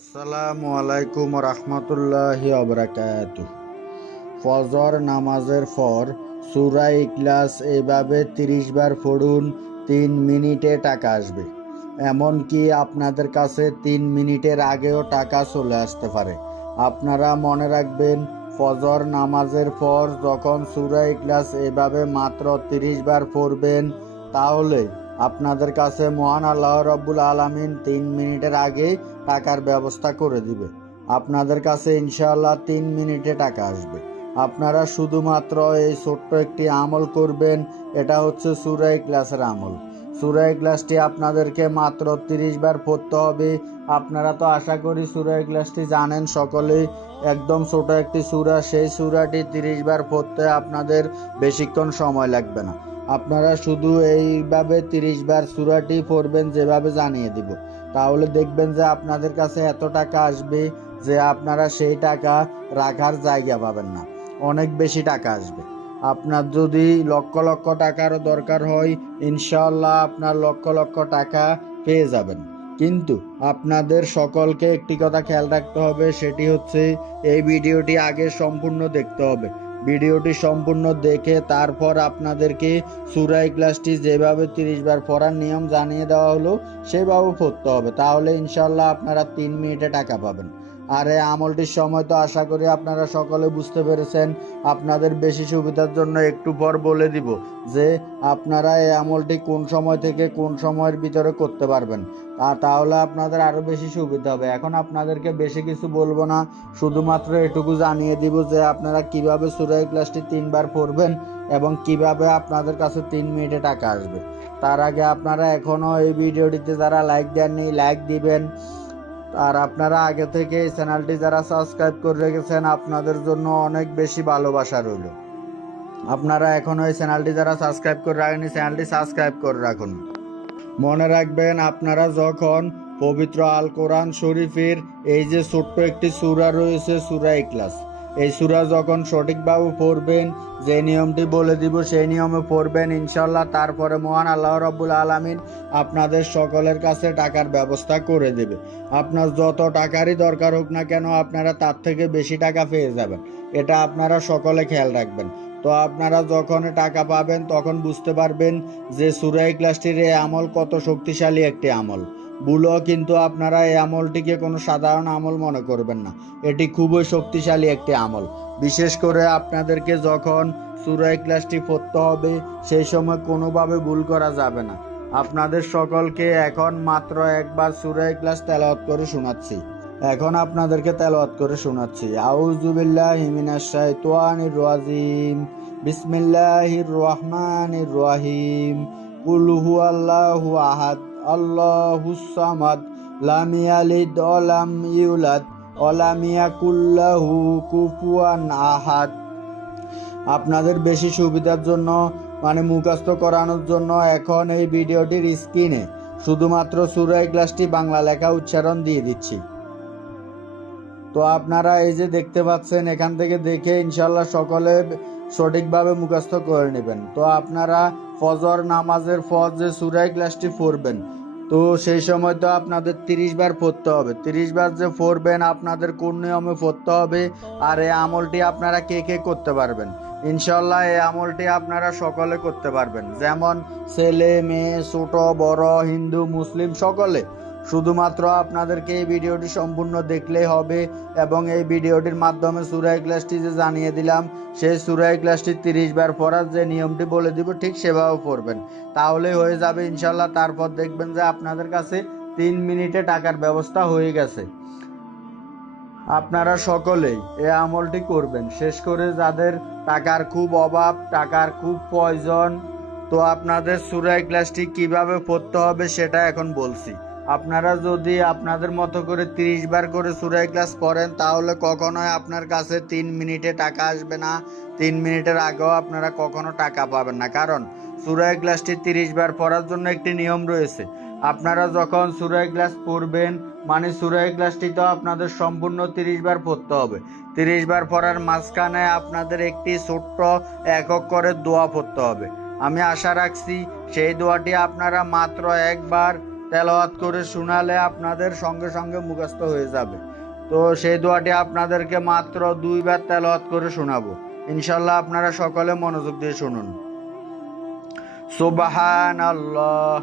আসসালামু আলাইকুম রহমতুল্লাহি ওয়া ফজর নামাজের পর সূরা ইখলাস এইভাবে 30 বার পড়ুন, 3 মিনিটে টাকা আসবে। এমনকি আপনাদের কাছে 3 মিনিটের আগেও টাকা চলে আসতে পারে। আপনারা মনে রাখবেন, ফজর নামাজের পর যখন সূরা ইখলাস এইভাবে মাত্র 30 বার পড়বেন, তাহলে আপনাদের কাছে মহান আল্লাহ রাব্বুল আলামিন 3 মিনিটের আগে টাকার ব্যবস্থা করে দিবে। আপনাদের কাছে ইনশাআল্লাহ 3 মিনিটে টাকা আসবে। আপনারা শুধুমাত্র এই ছোট্ট একটি আমল করবেন, এটা হচ্ছে সূরা ইখলাসের আমল। সূরা ইখলাসটি আপনাদেরকে মাত্র 30 বার পড়তে হবে। আপনারা তো আশা করি সূরা ইখলাসটি জানেন সকলেই, একদম ছোট একটি সূরা। সেই সূরাটি 30 বার পড়তে আপনাদের বেশিক্ষণ সময় লাগবে না। আপনারা শুধু এইভাবে 30 বার সূরাটি পড়বেন যেভাবে জানিয়ে দিব, তাহলে দেখবেন যে আপনাদের কাছে এত টাকা আসবে যে আপনারা সেই টাকা রাখার জায়গা পাবেন না, অনেক বেশি টাকা আসবে। আপনার যদি লক্ষ লক্ষ টাকারও দরকার হয়, ইনশাআল্লাহ আপনার লক্ষ লক্ষ টাকা পেয়ে যাবেন। কিন্তু আপনাদের সকলকে একটি কথা খেয়াল রাখতে হবে, সেটি হচ্ছে এই ভিডিওটি আগে সম্পূর্ণ দেখতে হবে। ভিডিওটি সম্পূর্ণ দেখে তারপর আপনাদেরকে সূরা ইখলাসটি যেভাবে 30 বার পড়ার নিয়ম জানিয়ে দেওয়া হলো সেভাবে পড়তে হবে, তাহলে ইনশাআল্লাহ আপনারা 3 মিনিটে টাকা পাবেন। আর এই আমলটির সময় তো আশা করি আপনারা সকলে বুঝতে পেরেছেন। আপনাদের বেশি সুবিধার জন্য একটু পর বলে দিব যে আপনারা এই আমলটি কোন সময় থেকে কোন সময়ের ভিতরে করতে পারবেন, তাহলে আপনাদের আরো বেশি সুবিধা হবে। এখন আপনাদেরকে বেশি কিছু বলবো না, শুধুমাত্র এটুকু জানিয়ে দিব যে আপনারা কিভাবে সূরা ইখলাসটি 3 বার পড়বেন এবং কিভাবে আপনাদের কাছে 3 মিনিটে টাকা আসবে। তার আগে আপনারা এখনো এই ভিডিওটিতে যারা লাইক দেননি, লাইক দিবেন। আর আপনারা আগে থেকে এই চ্যানেলটি যারা সাবস্ক্রাইব করে রেখেছেন, আপনাদের জন্য অনেক বেশি ভালোবাসা রইল। আপনারা এখনো এই চ্যানেলটি যারা সাবস্ক্রাইব করে রাখেননি, চ্যানেলটি সাবস্ক্রাইব করে রাখুন। মনে রাখবেন, আপনারা যখন পবিত্র আল কোরআন শরীফের এই যে ছোট্ট একটি সূরা রয়েছে সূরা ইখলাস, এই সূরা যখন সঠিকভাবে পড়বেন, যে নিয়মটি বলে দিব সেই নিয়মে পড়বেন, ইনশাল্লাহ তারপরে মহান আল্লাহ রাব্বুল আলামিন আপনাদের সকলের কাছে টাকার ব্যবস্থা করে দেবে। আপনার যত টাকারই দরকার হোক না কেন, আপনারা তার থেকে বেশি টাকা পেয়ে যাবেন। এটা আপনারা সকলে খেয়াল রাখবেন। তো আপনারা যখন টাকা পাবেন তখন বুঝতে পারবেন যে সূরা ইখলাসটির এই আমল কত শক্তিশালী একটি আমল। ভুলও কিন্তু আপনারা এই আমলটিকে কোনো সাধারণ আমল মনে করবেন না, এটি খুবই শক্তিশালী একটি আমল। বিশেষ করে আপনাদেরকে যখন সূরা ইখলাসটি পড়তে হবে, সেই সময় কোনোভাবে ভুল করা যাবে না। আপনাদের সকলকে এখন মাত্র একবার সূরা ইখলাস তেলাওয়াত করে শোনাচ্ছি। এখন আপনাদেরকে তেলাওয়াত করে শোনাচ্ছি। আউযু বিল্লাহি মিনাশ শাইতানির রাজিম। বিসমিল্লাহির রহমানির রহিম। কুল হুয়াল্লাহু আহাদ আল্লাহুস সামাদ লাম ইয়ালিদ ওয়া লাম ইউলাদ ওয়া লাম ইয়াকুল লাহু কুফুয়ান আহাদ। আপনাদের বেশি সুবিধার জন্য, মুখস্থ করানোর জন্য এখন এই ভিডিওটির স্ক্রিনে শুধুমাত্র সূরা ইখলাসটি বাংলা লেখা উচ্চারণ দিয়ে দিচ্ছি। তো আপনারা এই যে দেখতে পাচ্ছেন, এখান থেকে দেখে ইনশাল্লাহ সকলে সঠিকভাবে মুখস্থ করে নেবেন। তো আপনারা ফজর নামাজের পর যে সূরা ইখলাসটি পড়বেন, তো সেই সময় তো আপনাদের 30 বার পড়তে হবে। 30 বার যে পড়বেন আপনাদের কোন নিয়মে পড়তে হবে, আর এই আমলটি আপনারা কে কে করতে পারবেন। ইনশাল্লাহ এই আমলটি আপনারা সকলে করতে পারবেন, যেমন ছেলে মেয়ে, ছোট বড়, হিন্দু মুসলিম সকলে। শুধুমাত্র আপনাদেরকে এই ভিডিওটি সম্পূর্ণ দেখলেই হবে এবং এই ভিডিওটির মাধ্যমে সূরা ইখলাসটি যে জানিয়ে দিলাম, সেই সূরা ইখলাসটি 30 বার পড়ার যে নিয়মটি বলে দিব ঠিক সেভাবে পড়বেন, তাহলেই হয়ে যাবে ইনশাল্লাহ। তারপর দেখবেন যে আপনাদের কাছে 3 মিনিটে টাকার ব্যবস্থা হয়ে গেছে। আপনারা সকলেই এই আমলটি করবেন, শেষ করে যাদের টাকার খুব অভাব, টাকার খুব প্রয়োজন। তো আপনাদের সূরা ইখলাসটি কিভাবে পড়তে হবে সেটা এখন বলছি। আপনারা যদি আপনাদের মতো করে 30 বার করে সূরা ইখলাস পড়েন, তাহলে কখনোই আপনার কাছে 3 মিনিটে টাকা আসবে না। 3 মিনিটের আগেও আপনারা কখনো টাকা পাবেন না, কারণ সূরা ইখলাসটি 30 বার পড়ার জন্য একটি নিয়ম রয়েছে। আপনারা যখন সূরা ইখলাস পড়বেন, সূরা ইখলাসটি তো আপনাদের সম্পূর্ণ 30 বার পড়তে হবে। 30 বার পড়ার মাঝখানে আপনাদের একটি ছোট্ট একক করে দোয়া পড়তে হবে। আমি আশা রাখছি সেই দোয়াটি আপনারা মাত্র একবার তেলাওয়াত করে শোনালে আপনাদের সঙ্গে সঙ্গে মুখস্থ হয়ে যাবে। তো সেই দোয়াটি আপনাদেরকে মাত্র 2 বার তেলাওয়াত করে শোনাবো। ইনশাল্লাহ আপনারা সকলে মনোযোগ দিয়ে শুনুন। সুবহানাল্লাহ,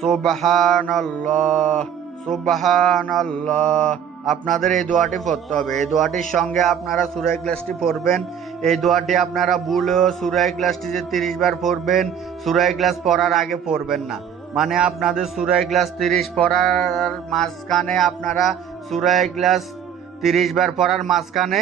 সুবহানাল্লাহ, সুবহানাল্লাহ। আপনাদের এই দোয়াটি পড়তে হবে। এই দোয়াটির সঙ্গে আপনারা সূরা ইখলাসটি পড়বেন। এই দোয়াটি আপনারা ভুলেও সূরা ইখলাসটি যে 30 বার পড়বেন, সূরা ইখলাস পড়ার আগে পড়বেন না। মানে আপনাদের সূরা ইখলাস 30 পড়ার মাঝখানে আপনারা সূরা ইখলাস 30 বার পড়ার মাঝখানে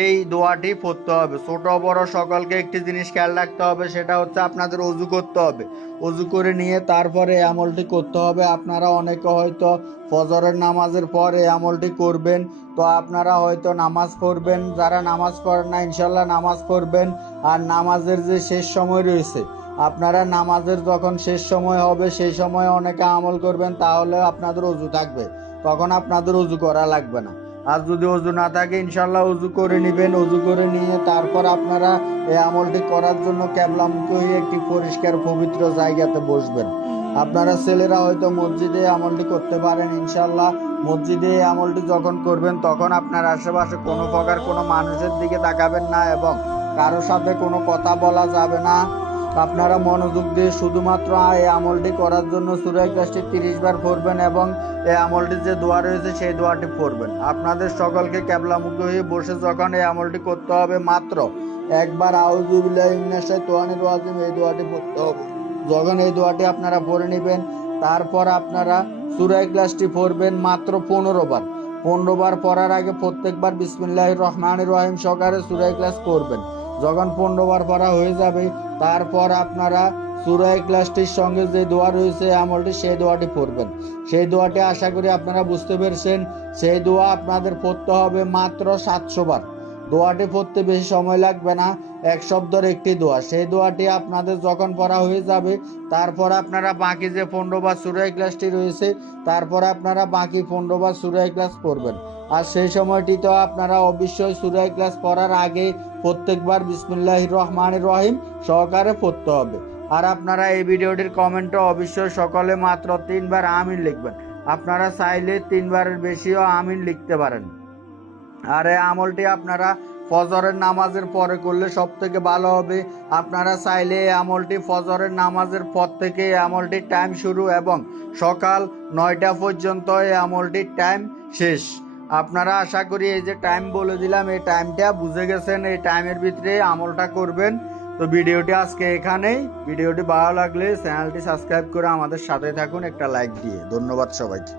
এই দোয়াটি পড়তে হবে। ছোট বড় সকলকে একটি জিনিস খেয়াল রাখতে হবে, সেটা হচ্ছে আপনাদের অজু করতে হবে। অজু করে নিয়ে তারপরে এই আমলটি করতে হবে। আপনারা অনেকে হয়তো ফজরের নামাজের পর এই আমলটি করবেন, তো আপনারা হয়তো নামাজ পড়বেন। যারা নামাজ পড়েন না ইনশাল্লাহ নামাজ পড়বেন। আর নামাজের যে শেষ সময় রয়েছে, আপনারা নামাজের যখন শেষ সময় হবে সেই সময় অনেকে আমল করবেন, তাহলে আপনাদের অজু থাকবে, তখন আপনাদের অজু করা লাগবে না। আর যদি অজু না থাকে ইনশাল্লাহ অজু করে নেবেন। অজু করে নিয়ে তারপর আপনারা এই আমলটি করার জন্য ক্যাবলামুখী হয়ে একটি পরিষ্কার পবিত্র জায়গাতে বসবেন। আপনারা ছেলেরা হয়তো মসজিদে আমলটি করতে পারেন। ইনশাল্লাহ মসজিদে এই আমলটি যখন করবেন তখন আপনার আশেপাশে কোনো প্রকার কোনো মানুষের দিকে তাকাবেন না এবং কারোর সাথে কোনো কথা বলা যাবে না। আপনারা মনোযোগ দিয়ে শুধুমাত্র এই আমলটি করার জন্য সূরা ইখলাসটি 30 বার পড়বেন এবং এই আমলটির যে দোয়া রয়েছে সেই দোয়াটি পড়বেন। আপনাদের সকলকে ক্যাবলামুখী হয়ে বসে যখন এই আমলটি করতে হবে, মাত্র একবার আউযু বিল্লাহি মিনাশ শাইতানির রাজিম এই দোয়াটি পড়তে হবে। যখন এই দোয়াটি আপনারা পড়ে নেবেন, তারপর আপনারা সূরা ইখলাসটি পড়বেন মাত্র 15 বার। 15 বার পড়ার আগে প্রত্যেকবার বিসমিল্লাহির রহমানির রহিম সহকারে সূরা ইখলাস পড়বেন। যখন 15 বার পড়া হয়ে যাবে, তারপর আপনারা সূরা ইখলাসটির সঙ্গে যে দোয়া রয়েছে আমলটি সেই দোয়াটি পড়বেন। সেই দোয়াটি আশা করি আপনারা বুঝতে পেরেছেন। সেই দোয়া আপনাদের পড়তে হবে মাত্র 700 বার। দোয়াটি পড়তে বেশি সময় লাগবে না, এক শব্দের একটি দোয়া। সেই দোয়াটি আপনাদের যখন পড়া হয়ে যাবে, তারপর আপনারা বাকি যে 15 বার সূরা ইখলাসটি রয়েছে, তারপর আপনারা বাকি 15 বার সূরা ইখলাস পড়বেন। আর সেই সময়টিতে আপনারা অবশ্যই সূরা ইখলাস পড়ার আগে প্রত্যেকবার বিসমিল্লাহির রহমানির রহিম সহকারে পড়তে হবে। আর আপনারা এই ভিডিওটির কমেন্টে অবশ্যই সকলে মাত্র 3 বার আমিন লিখবেন। আপনারা চাইলে 3 বারের বেশিও আমিন লিখতে পারেন। আর এই আমলটি আপনারা ফজরের নামাজের পরে করলে সব থেকে ভালো হবে। আপনারা চাইলে এই আমলটি ফজরের নামাজের পর থেকে এই আমলটির টাইম শুরু এবং সকাল 9টা পর্যন্ত এই আমলটির টাইম শেষ। আপনারা আশা করি এই যে টাইম বলে দিলাম এই টাইমটা বুঝে গেছেন। এই টাইমের ভিতরে আমলটা করবেন। তো ভিডিওটি আজকে এখানেই। ভিডিওটি ভালো লাগলে চ্যানেলটি সাবস্ক্রাইব করে আমাদের সাথে থাকুন, একটা লাইক দিয়ে। ধন্যবাদ সবাইকে।